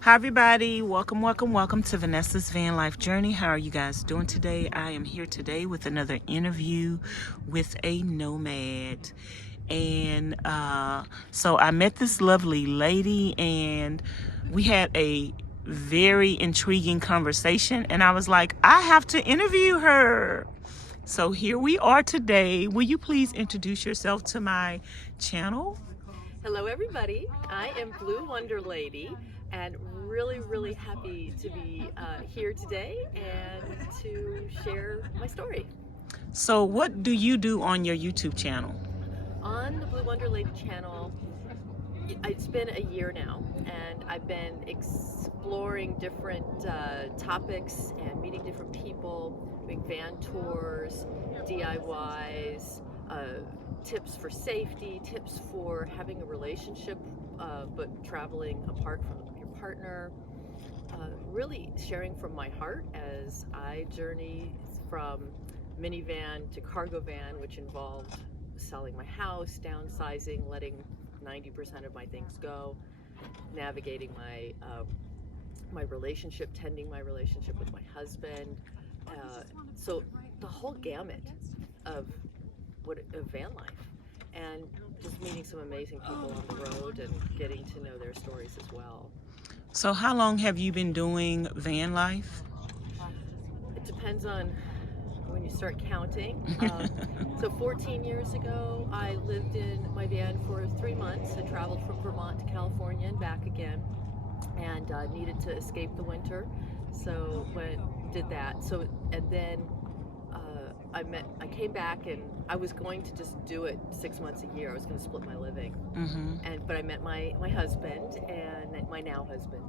Hi everybody, welcome to Vanessa's Van Life Journey. How are you guys doing today? I am here today with another interview with a nomad. And so I met this lovely lady and we had a very intriguing conversation, and I was like, I have to interview her. So here we are today. Will you please introduce yourself to my channel? Hello everybody, I am Blue Wonder Lady and really happy to be here today and to share my story. So what do you do on your YouTube channel? On the Blue Wonder Lady channel, it's been a year now and I've been exploring different topics and meeting different people, doing van tours, DIYs, tips for safety, tips for having a relationship but traveling apart from your partner. Really sharing from my heart as I journey from minivan to cargo van, which involved selling my house, downsizing, letting 90% of my things go, navigating my relationship, tending my relationship with my husband. So the whole gamut of van life, and just meeting some amazing people on the road and getting to know their stories as well. So how long have you been doing van life? It depends on when you start counting. So 14 years ago, I lived in my van for 3 months. I traveled from Vermont to California and back again, and needed to escape the winter. So did that. So and then I came back, and I was going to just do it 6 months a year. I was going to split my living, but I met my husband and my now husband,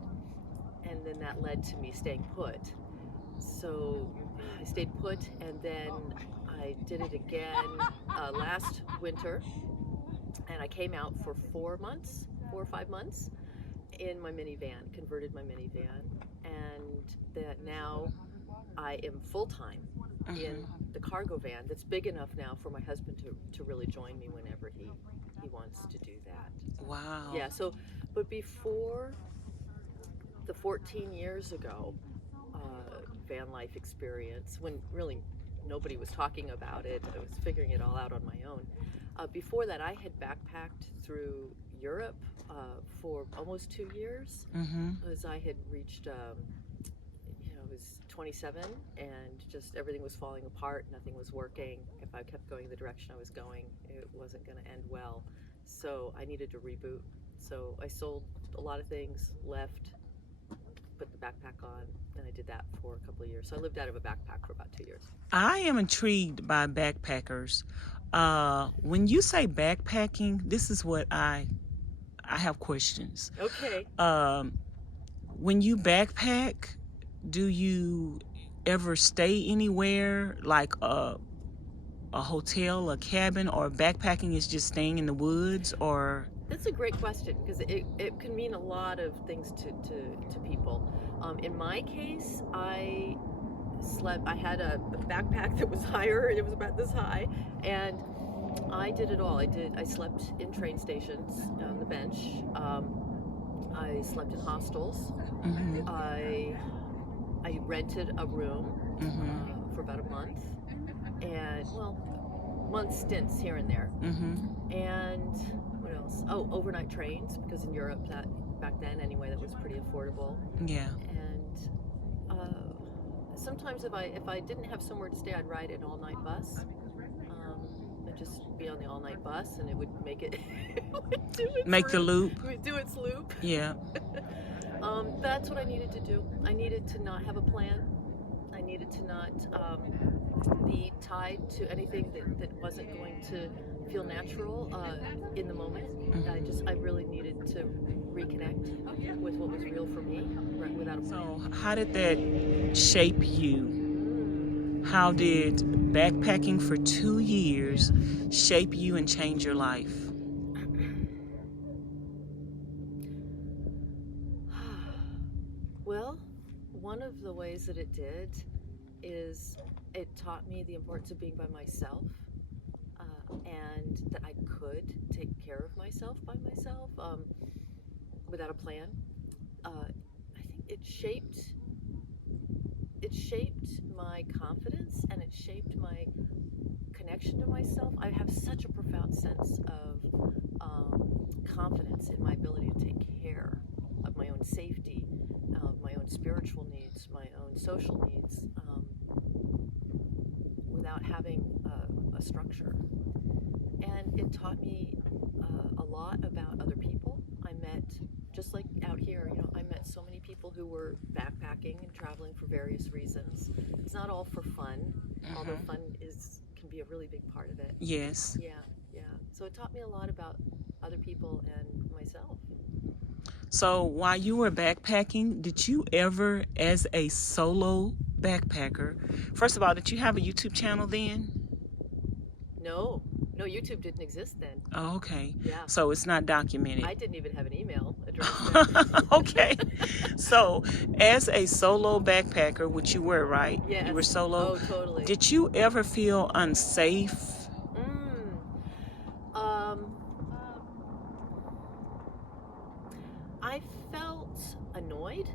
and then that led to me staying put. So I stayed put, and then I did it again last winter, and I came out for 4 or 5 months in my minivan, converted my minivan, and that now I am full-time in the cargo van that's big enough now for my husband to really join me whenever he wants to do that. Wow. Yeah, so, but before the 14 years ago van life experience, when really nobody was talking about it, I was figuring it all out on my own. Before that, I had backpacked through Europe for almost 2 years, as I had reached, I was 27, and just everything was falling apart, nothing was working. If I kept going the direction I was going, it wasn't going to end well. So I needed to reboot. So I sold a lot of things, left, put the backpack on, and I did that for a couple of years. So I lived out of a backpack for about 2 years. I am intrigued by backpackers. When you say backpacking, this is what I have questions. Okay. When you backpack, do you ever stay anywhere, like a hotel, a cabin, or backpacking is just staying in the woods? Or That's a great question, because it can mean a lot of things to people. In my case, I had a backpack that was higher, and it was about this high, and I did it all. I slept in train stations on the bench. I slept in hostels. I rented a room for about a month, and month stints here and there. And what else? Oh, overnight trains, because in Europe, that back then anyway, that was pretty affordable. yeah. And sometimes if I didn't have somewhere to stay, I'd ride an all-night bus. I'd just be on the all-night bus, and it would make it, The loop. It would do its loop. Yeah. That's what I needed to do. I needed to not have a plan. I needed to not be tied to anything that wasn't going to feel natural in the moment. I really needed to reconnect with what was real for me, right, without a plan. So how did that shape you? How did backpacking for 2 years shape you and change your life? Well, one of the ways that it did is it taught me the importance of being by myself, and that I could take care of myself by myself without a plan. shaped my confidence, and it shaped my connection to myself. I have such a profound sense of confidence in my ability to take care of my own safety, of my own spiritual needs, my own social needs, without having a structure. And it taught me a lot about other people. I met, just like out here, I met so many people who were backpacking and traveling for various reasons. It's not all for fun, although fun can be a really big part of it. Yes. Yeah. So it taught me a lot about other people and myself. So while you were backpacking, did you ever, as a solo backpacker, first of all, did you have a YouTube channel then? No, YouTube didn't exist then. Oh, okay. Yeah. So it's not documented. I didn't even have an email address then. Okay. So as a solo backpacker, which you were, right? Yes. You were solo. Oh, totally. Did you ever feel unsafe? I felt annoyed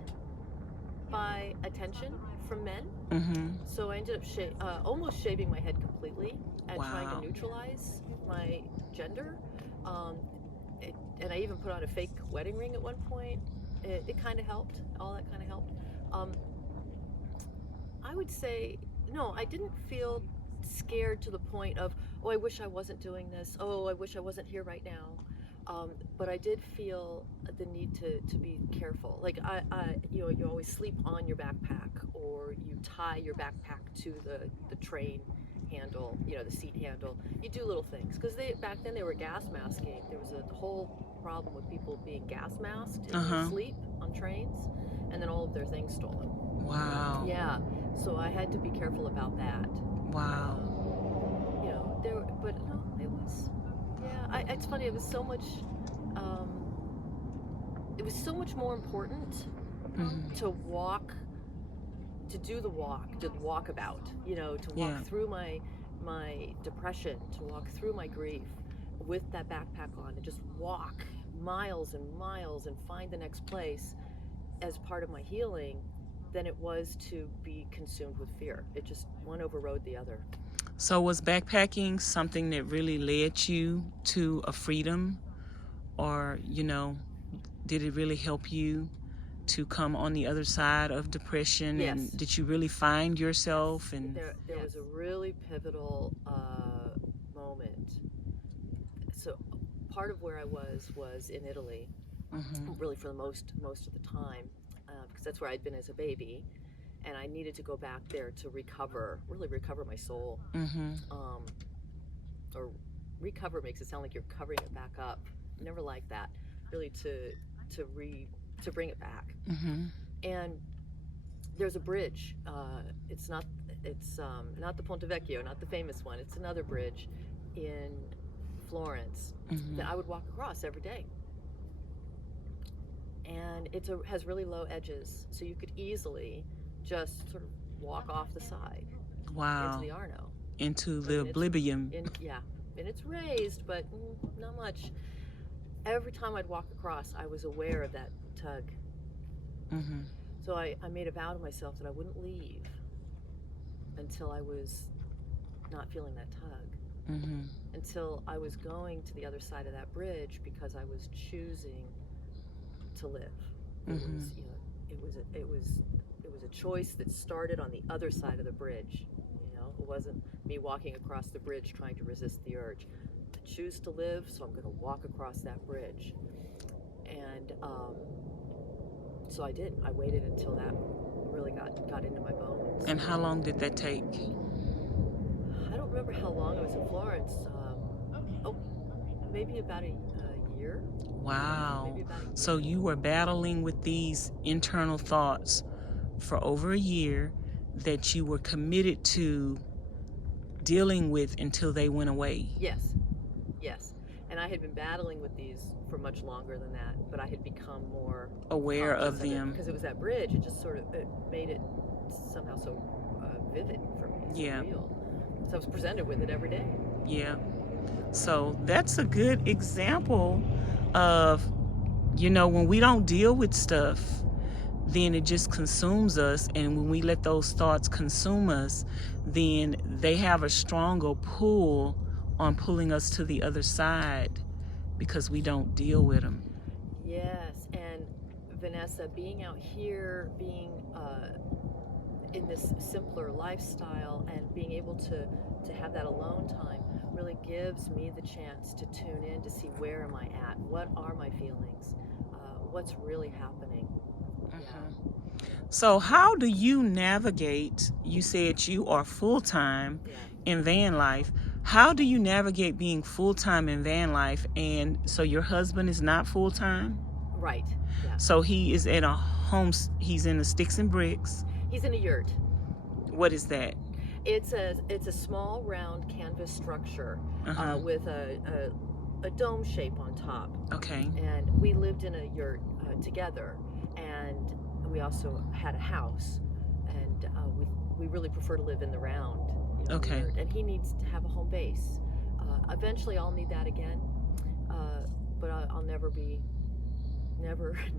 by attention from men. So I ended up almost shaving my head completely and trying to neutralize my gender. And I even put on a fake wedding ring at one point. It kind of helped. All that kind of helped. I would say, no, I didn't feel scared to the point of, oh, I wish I wasn't doing this. Oh, I wish I wasn't here right now. But I did feel the need to be careful. Like you always sleep on your backpack, or you tie your backpack to the train handle, the seat handle. You do little things, because back then they were gas masking. There was a whole problem with people being gas masked in their sleep on trains, and then all of their things stolen. Wow. Yeah. So I had to be careful about that. Wow. But no, it was. Yeah, it's funny. It was so much. It was so much more important to do the walkabout. To walk through my depression, to walk through my grief with that backpack on, and just walk miles and miles and find the next place as part of my healing, than it was to be consumed with fear. It just one overrode the other. So was backpacking something that really led you to a freedom, or, did it really help you to come on the other side of depression? Yes. And did you really find yourself? And there was a really pivotal moment. So part of where I was in Italy, really for the most of the time, because that's where I'd been as a baby. And I needed to go back there to really recover my soul. Or recover makes it sound like you're covering it back up. Never like that. Really to bring it back. And there's a bridge. It's not the Ponte Vecchio, not the famous one. It's another bridge in Florence that I would walk across every day. And has really low edges, so you could easily just sort of walk off the side. Wow. Into the Arno. Into the oblivion. And it's raised, but not much. Every time I'd walk across, I was aware of that tug. So I made a vow to myself that I wouldn't leave until I was not feeling that tug. Until I was going to the other side of that bridge, because I was choosing to live. It was a choice that started on the other side of the bridge. It wasn't me walking across the bridge trying to resist the urge. I choose to live, so I'm going to walk across that bridge. And so I did. I waited until that really got into my bones. And how long did that take? I don't remember how long I was in Florence. Maybe about a year. Wow. So you were battling with these internal thoughts for over a year that you were committed to dealing with until they went away. Yes. And I had been battling with these for much longer than that, but I had become more aware of them. Because it was that bridge, it just sort of made it somehow so vivid for me. Yeah. Real. So I was presented with it every day. Yeah. So that's a good example of, when we don't deal with stuff, then it just consumes us. And when we let those thoughts consume us, then they have a stronger pull on pulling us to the other side because we don't deal with them. Yes, and Vanessa, being out here, being in this simpler lifestyle and being able to have that alone time really gives me the chance to tune in to see where am I at, what are my feelings, what's really happening. Yeah. So how do you navigate, you said you are full-time in van life. How do you navigate being full-time in van life? And so your husband is not full-time? Right. Yeah. So he is at a home, he's in the sticks and bricks. He's in a yurt. What is that? It's a small round canvas structure with a dome shape on top. Okay. And we lived in a yurt together, and we also had a house, and we really prefer to live in the round. Okay. Yurt. And he needs to have a home base. Eventually I'll need that again, but I'll never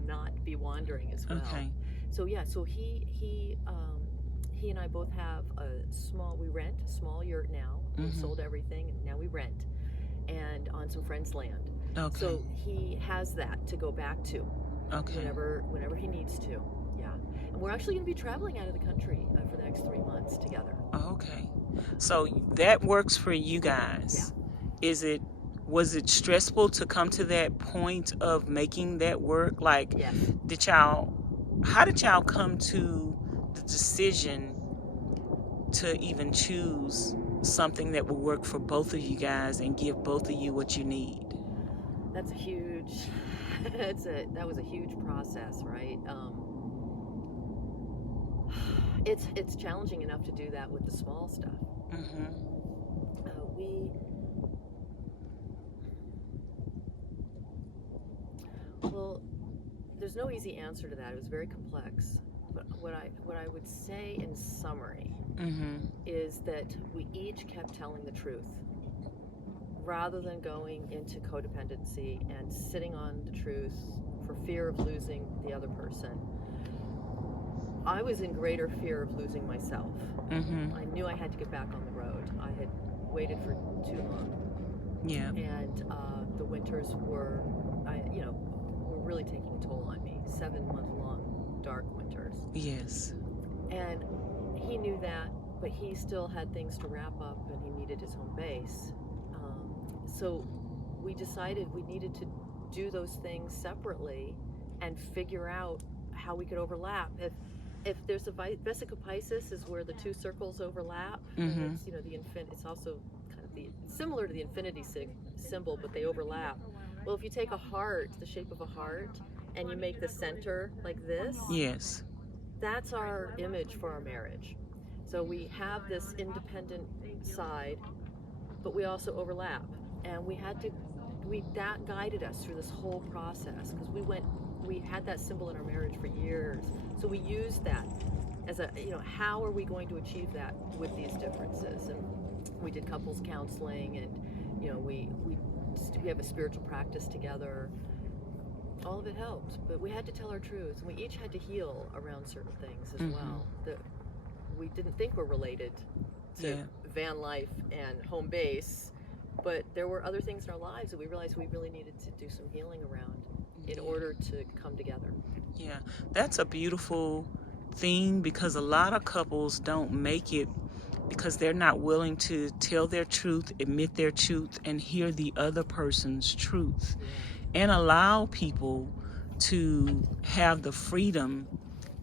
not be wandering as well. Okay. So yeah, so he and I both have we rent a small yurt now. We've sold everything and now we rent, and on some friends' land. Okay. So he has that to go back to. Okay. Whenever he needs to. Yeah. And we're actually going to be traveling out of the country for the next 3 months together. Okay. So that works for you guys. Yeah. Was it stressful to come to that point of making that work? Like, yes. How did y'all come to the decision to even choose something that would work for both of you guys and give both of you what you need? That's a huge, that was a huge process, right? It's challenging enough to do that with the small stuff. Well, there's no easy answer to that. It was very complex. But what I would say in summary is that we each kept telling the truth, rather than going into codependency and sitting on the truth for fear of losing the other person. I was in greater fear of losing myself. I knew I had to get back on the road. I had waited for too long. Yeah. And the winters were really taking a toll on me. 7-month-long dark winters. Yes. And he knew that, but he still had things to wrap up, and he needed his home base. So we decided we needed to do those things separately and figure out how we could overlap. If there's a Vesica Piscis is where the two circles overlap, and it's it's also kind of similar to the infinity symbol, but they overlap. Well, if you take a heart, the shape of a heart, and you make the center like this, yes, that's our image for our marriage. So we have this independent side, but we also overlap. And that guided us through this whole process, because we had that symbol in our marriage for years. So we used that as how are we going to achieve that with these differences? And we did couples counseling, and we have a spiritual practice together. All of it helped, but we had to tell our truths. We each had to heal around certain things as well that we didn't think were related to van life and home base, but there were other things in our lives that we realized we really needed to do some healing around in order to come together. Yeah, that's a beautiful thing, because a lot of couples don't make it because they're not willing to tell their truth, admit their truth, and hear the other person's truth, and allow people to have the freedom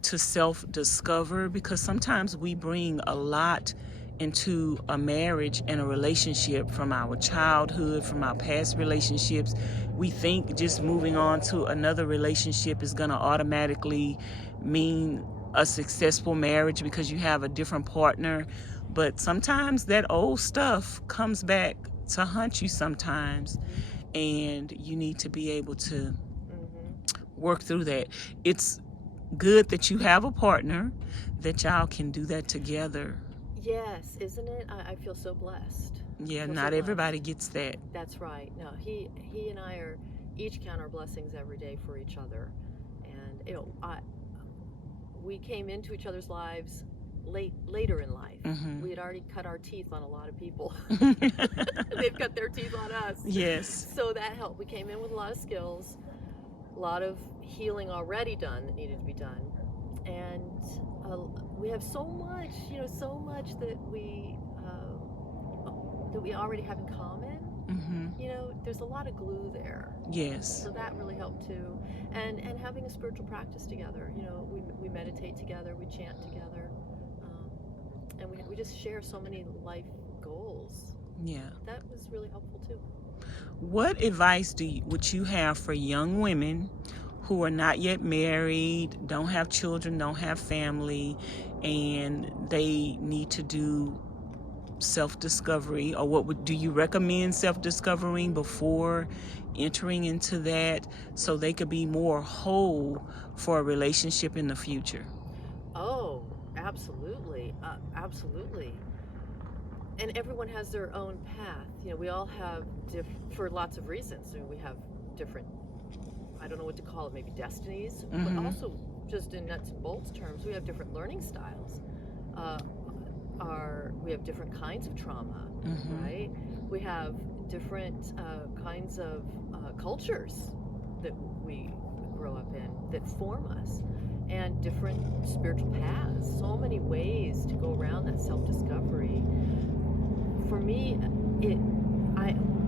to self-discover, because sometimes we bring a lot into a marriage and a relationship from our childhood, from our past relationships. We think just moving on to another relationship is going to automatically mean a successful marriage because you have a different partner. But sometimes that old stuff comes back to haunt you sometimes, and you need to be able to work through that. It's good that you have a partner, that y'all can do that together. Yes, isn't it? I feel so blessed. Yeah, not everybody gets that. That's right. No, he and I each count our blessings every day for each other. And we came into each other's lives later in life. We had already cut our teeth on a lot of people. They've cut their teeth on us. Yes. So that helped. We came in with a lot of skills, a lot of healing already done that needed to be done, and we have so much, so much that we already have in common. There's a lot of glue there. Yes. So that really helped too, and having a spiritual practice together. We meditate together, we chant together, and we just share so many life goals. Yeah. That was really helpful too. What advice would you have for young women who are not yet married, don't have children, don't have family, and they need to do self-discovery, or do you recommend self-discovering before entering into that so they could be more whole for a relationship in the future? Oh, absolutely. Absolutely. And everyone has their own path. We all have for lots of reasons. We have different, I don't know what to call it, maybe destinies, but also just in nuts and bolts terms, we have different learning styles. We have different kinds of trauma, right? We have different kinds of cultures that we grow up in that form us, and different spiritual paths. So many ways to go around that self-discovery. For me,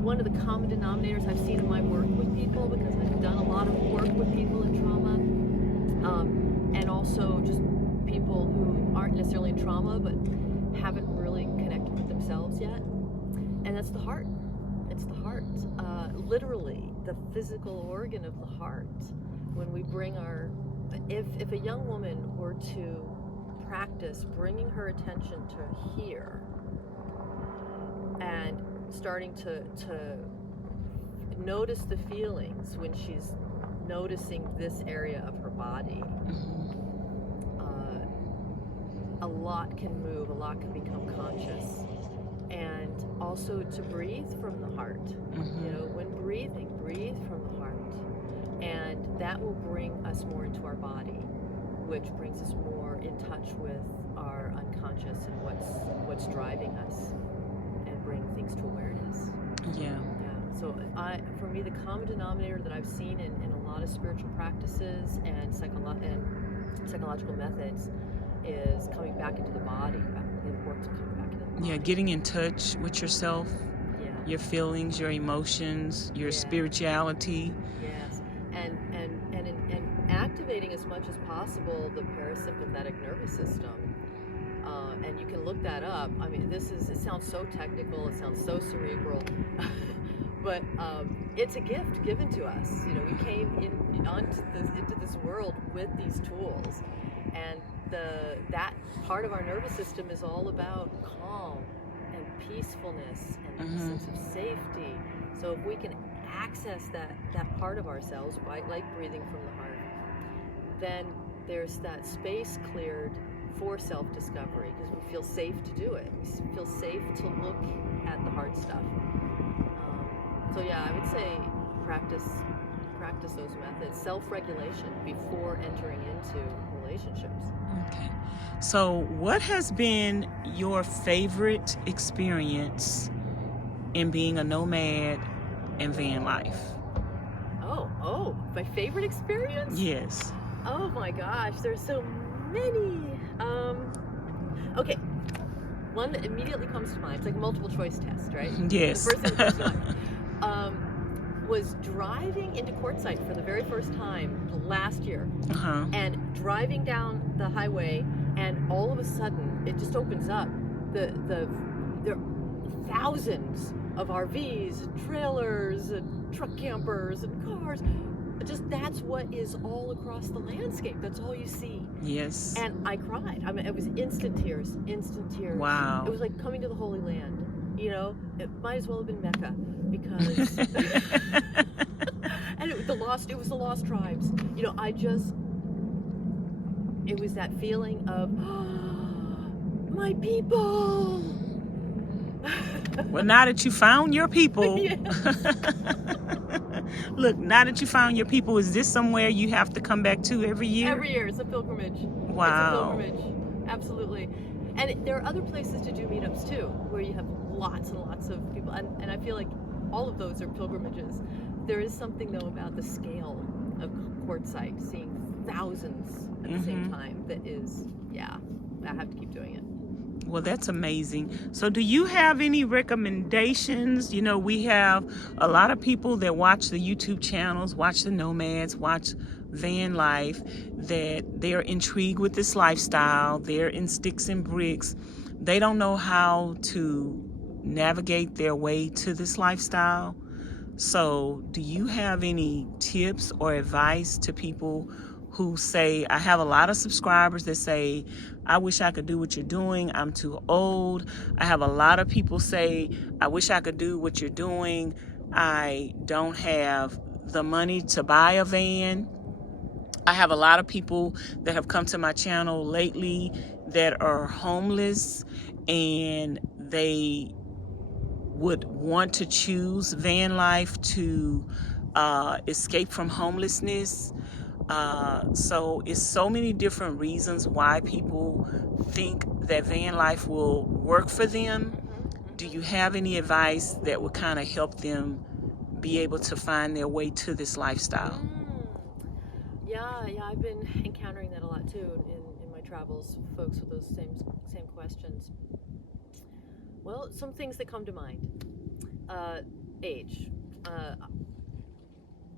one of the common denominators I've seen in my work with people, because I've done a lot of work with people in trauma, and also just people who aren't necessarily in trauma but haven't really connected with themselves yet, and that's the heart. It's the heart, literally the physical organ of the heart. When we bring if a young woman were to practice bringing her attention to here and starting to notice the feelings when she's noticing this area of her body, a lot can move, a lot can become conscious. And also to breathe from the heart. When breathing, breathe from the heart. And that will bring us more into our body, which brings us more in touch with our unconscious and what's driving us, and bring things to awareness. Yeah. So for me, the common denominator that I've seen in a lot of spiritual practices and psychological methods is coming back into the body, the importance of coming back into the body. Yeah, getting in touch with yourself, your feelings, your emotions, your spirituality. Yes, and activating as much as possible the parasympathetic nervous system. And you can look that up. I mean, it sounds so technical, it sounds so cerebral, but it's a gift given to us. We came into this world with these tools, and that part of our nervous system is all about calm and peacefulness and a sense of safety. So if we can access that part of ourselves, like breathing from the heart, then there's that space cleared for self-discovery, because we feel safe to do it. We feel safe to look at the hard stuff. So I would say practice those methods, self-regulation before entering into relationships. Okay. So what has been your favorite experience in being a nomad in van life? Oh, my favorite experience? Yes. Oh my gosh, there's so many. Okay, one that immediately comes to mind. It's like a multiple choice test, right? Yes. The first thing that comes to mind was driving into Quartzsite for the very first time last year, and driving down the highway, and all of a sudden it just opens up. There are thousands of RVs and trailers and truck campers and cars. That's what is all across the landscape. That's all you see. Yes. And I cried. I mean, it was instant tears. Wow. It was like coming to the Holy Land. It might as well have been Mecca, because and it was the lost tribes. It was that feeling of my people. Well, now that you found your people. Yes. Look, now that you found your people, is this somewhere you have to come back to every year? Every year, it's a pilgrimage. Wow. It's a pilgrimage, absolutely. And there are other places to do meetups too, where you have lots and lots of people, and I feel like all of those are pilgrimages. There is something though about the scale of Quartzsite, seeing thousands at the same time, that is, yeah, I have to keep doing it. Well, that's amazing. So do you have any recommendations? You know, we have a lot of people that watch the YouTube channels, watch the nomads, watch van life, that they're intrigued with this lifestyle. They're in sticks and bricks. They don't know how to navigate their way to this lifestyle. So do you have any tips or advice to people who say, I have a lot of subscribers that say, I wish I could do what you're doing, I'm too old. I have a lot of people say, I wish I could do what you're doing, I don't have the money to buy a van. I have a lot of people that have come to my channel lately that are homeless, and they would want to choose van life to escape from homelessness. So it's so many different reasons why people think that van life will work for them. Do you have any advice that would kind of help them be able to find their way to this lifestyle? Yeah, I've been encountering that a lot too in my travels, folks with those same questions. Well, some things that come to mind. Age.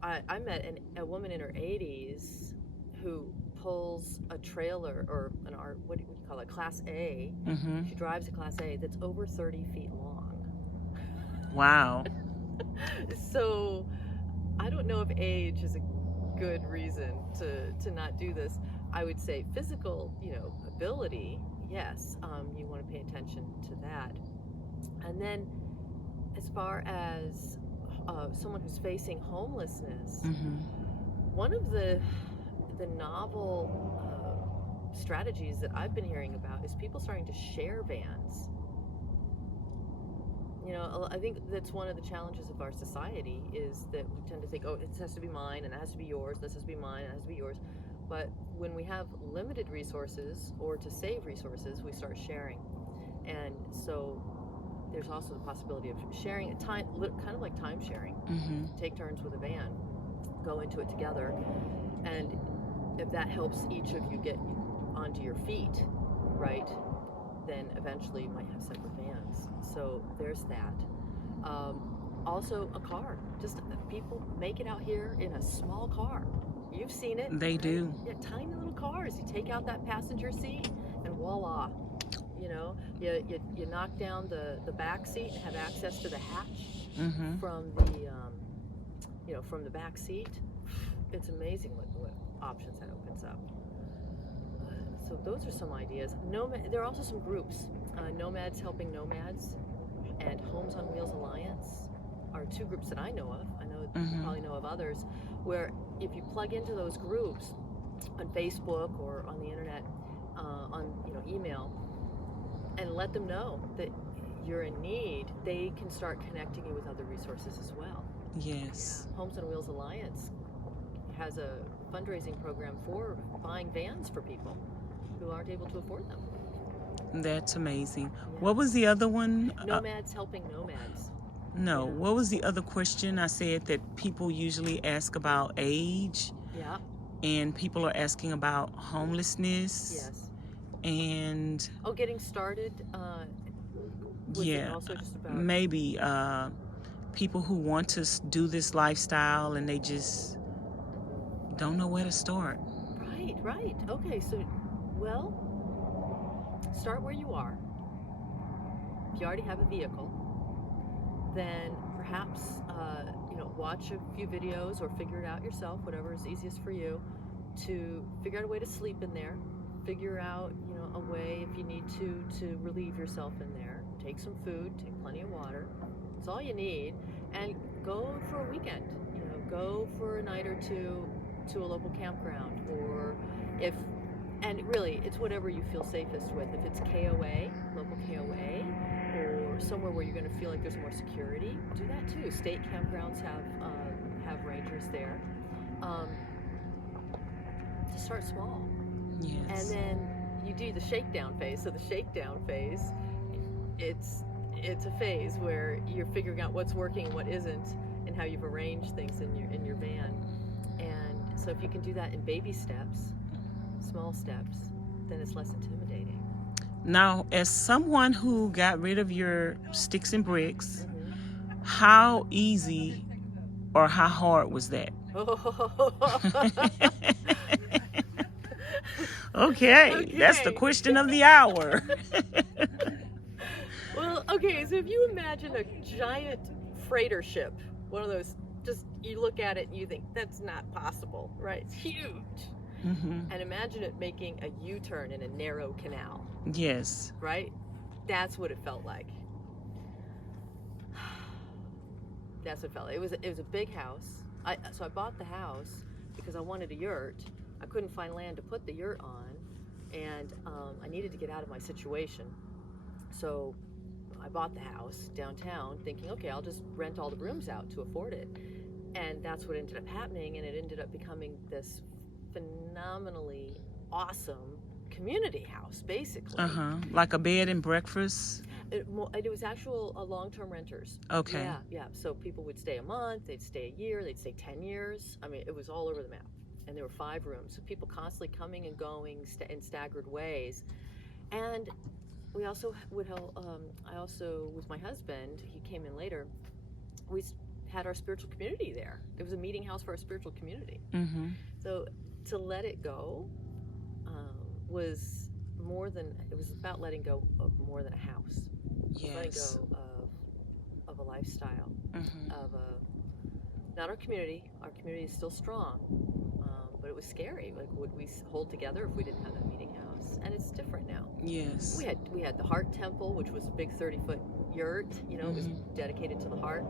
I met a woman in her 80s who pulls a trailer, or what do you call it, Class A. She drives a Class A that's over 30 feet long. Wow. So I don't know if age is a good reason to not do this. I would say physical, ability, yes, you want to pay attention to that. And then as far as someone who's facing homelessness, one of the novel strategies that I've been hearing about is people starting to share vans. I think that's one of the challenges of our society, is that we tend to think, oh, it has to be mine, and it has to be yours, this has to be mine, and it has to be yours. But when we have limited resources, or to save resources, we start sharing. And so there's also the possibility of sharing at time, kind of like time sharing. Take turns with a van, go into it together, and if that helps each of you get onto your feet, right, then eventually you might have separate vans. So there's that. Also a car. Just people make it out here in a small car. You've seen it. They do. Yeah, tiny little cars. You take out that passenger seat and voila. You knock down the back seat and have access to the hatch from the from the back seat. It's amazing what options that opens up. So those are some ideas. There are also some groups. Nomads Helping Nomads and Homes on Wheels Alliance are two groups that I know of. I know you probably know of others, where if you plug into those groups on Facebook or on the internet, on email, and let them know that you're in need, they can start connecting you with other resources as well. Yes. Yeah. Homes on Wheels Alliance has a fundraising program for buying vans for people who aren't able to afford them. That's amazing. Yeah. What was the other one? Nomads Helping Nomads. No, yeah. What was the other question? I said that people usually ask about age. Yeah. And people are asking about homelessness. Yes. And getting started. Yeah. Also just about maybe people who want to do this lifestyle and they just don't know where to start. Right. Okay, so, start where you are. If you already have a vehicle, then perhaps, watch a few videos or figure it out yourself, whatever is easiest for you, to figure out a way to sleep in there, figure out, a way, if you need to relieve yourself in there. Take some food, take plenty of water. It's all you need. And go for a weekend. Go for a night or two to a local campground, or and really, it's whatever you feel safest with. If it's KOA, local KOA, or somewhere where you're going to feel like there's more security, do that too. State campgrounds have have rangers there. To start small. Yes. And then you do the shakedown phase. So the shakedown phase, it's a phase where you're figuring out what's working and what isn't, and how you've arranged things in your van. And so if you can do that in baby steps, small steps, then it's less intimidating. Now, as someone who got rid of your sticks and bricks, how easy or how hard was that? Okay, that's the question of the hour. Well, okay, so if you imagine a giant freighter ship, one of those, just you look at it and you think, that's not possible, right? It's huge. And imagine it making a U-turn in a narrow canal. Yes. Right? That's what it felt like. That's what it felt like. It was a big house. So I bought the house because I wanted a yurt. I couldn't find land to put the yurt on, and I needed to get out of my situation. So I bought the house downtown thinking, okay, I'll just rent all the rooms out to afford it. And that's what ended up happening, and it ended up becoming this phenomenally awesome community house, basically. Like a bed and breakfast? It was actual long-term renters. Okay. Yeah. So people would stay a month, they'd stay a year, they'd stay 10 years. I mean, it was all over the map. And there were 5 rooms. So people constantly coming and going in staggered ways. And we also would help, I also, with my husband, he came in later, we had our spiritual community there. It was a meeting house for our spiritual community. So to let it go was about letting go of more than a house. Yes. Letting go of a lifestyle, of not our community. Our community is still strong, but it was scary. Like, would we hold together if we didn't have a meeting house? And it's different now. Yes. We had the Heart Temple, which was a big 30-foot yurt. You know, it was dedicated to the heart.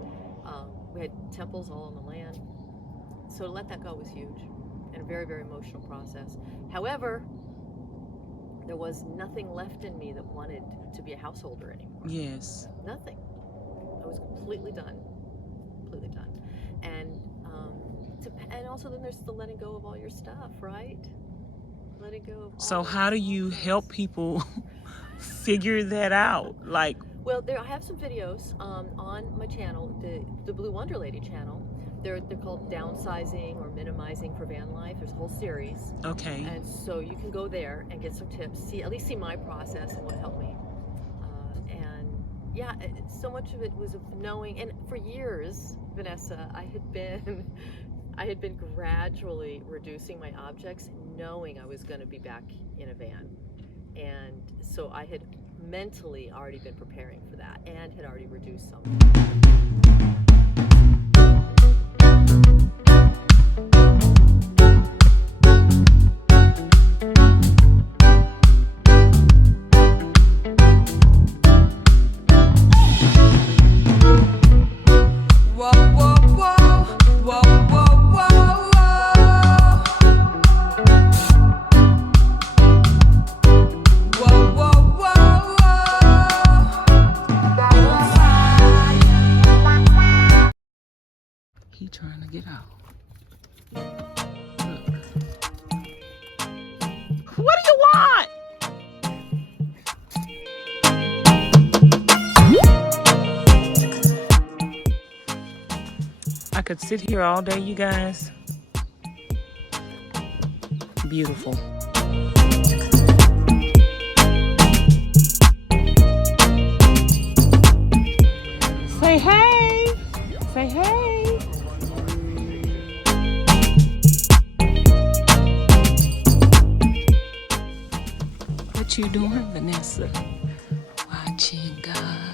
We had temples all on the land. So to let that go was huge, and a very, very emotional process. However, there was nothing left in me that wanted to be a householder anymore. Yes. Nothing. I was completely done. Completely done. And also then there's the letting go of all your stuff, right? Letting go of all. So how do you help people figure that out? Like, well, I have some videos on my channel, the Blue Wonder Lady channel. They're called Downsizing or Minimizing for Van Life. There's a whole series. Okay. And so you can go there and get some tips, at least see my process and what helped me. And yeah, so much of it was knowing. And for years, Vanessa, I had been gradually reducing my objects, knowing I was going to be back in a van. And so I had mentally already been preparing for that and had already reduced some. He trying to get out. What do you want? I could sit here all day, you guys. Beautiful. Say hey. Say hey. What you doing, Vanessa? Watching God.